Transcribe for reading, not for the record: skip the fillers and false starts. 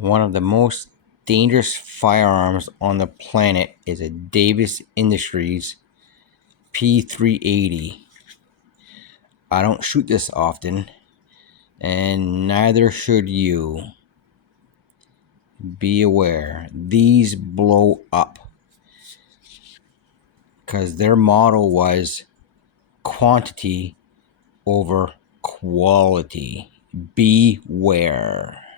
One of the most dangerous firearms on the planet is a Davis Industries P380. I don't shoot this often, and neither should you. Be aware, these blow up because their motto was quantity over quality. Beware.